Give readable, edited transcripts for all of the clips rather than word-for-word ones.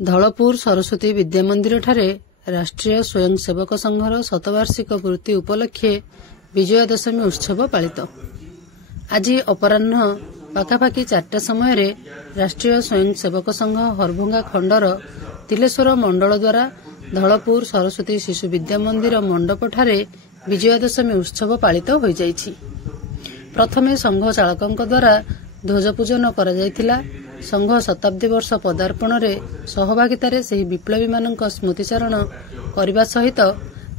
धौलपुर सरस्वती विद्या मंदिर ठारे राष्ट्रीय स्वयंसेवक संघर शतवार्षिक पूर्ति उपलक्षे विजयादशमी उत्सव पालित। आज अपराह्न पाखापाखि 4टा समय राष्ट्रीय स्वयंसेवक संघ हरभंगा खंडर तिलेश्वर मंडल द्वारा धौलपुर सरस्वती शिशु विद्या मंदिर मंडप ठारे विजयादशमी उत्सव पालित हो जाइछि। प्रथमे संघ चालकंक द्वारा ध्वजपूजन करा जायतिला। संघ शताब्दी वर्ष पदार्पण रे सहभागितारे सही विप्लवी मानक स्मृतिचारण करने सहित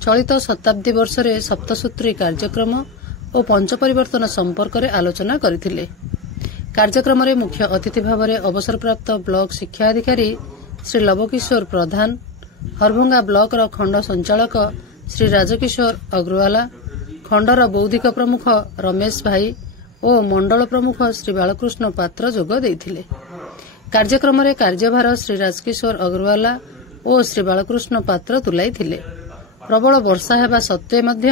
चलित शताब्दी वर्ष रे सप्तसूत्री कार्यक्रम और पंच परिवर्तन संपर्क रे आलोचना करथिले। कार्यक्रम रे मुख्य अतिथि भाव में अवसरप्राप्त ब्लॉक शिक्षा अधिकारी श्री लवकिशोर प्रधान, हरभंगा ब्लॉक रो खंड संचालक श्री राजकिशोर अग्रवाला, खंडर बौद्धिक प्रमुख रमेश भाई और मंडल प्रमुख श्री बालकृष्ण पात्र जोग देइथिले। कार्यक्रम रे कार्यभार श्री राजकिशोर अग्रवाला और श्री बालकृष्ण पात्र तुलाई थिले। प्रबल वर्षा हेबा सत्वे मध्य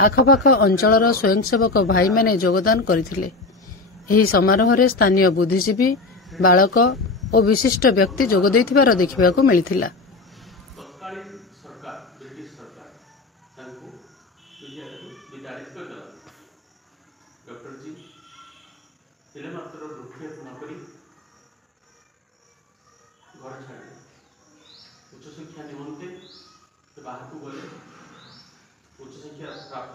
आखपाख अंचलर स्वयंसेवक भाई माने योगदान करथिले। एही समारोह रे स्थानीय बुद्धिजीवी, बालक और विशिष्ट व्यक्ति जोग देइथिबार देखिबाकू मिलिथिला। डॉक्टर जी तिले मात्र वृक्षेप नकरी घर छाड़े उच्च शिक्षा निमंते बाहर को गले उच्च शिक्षा प्राप्त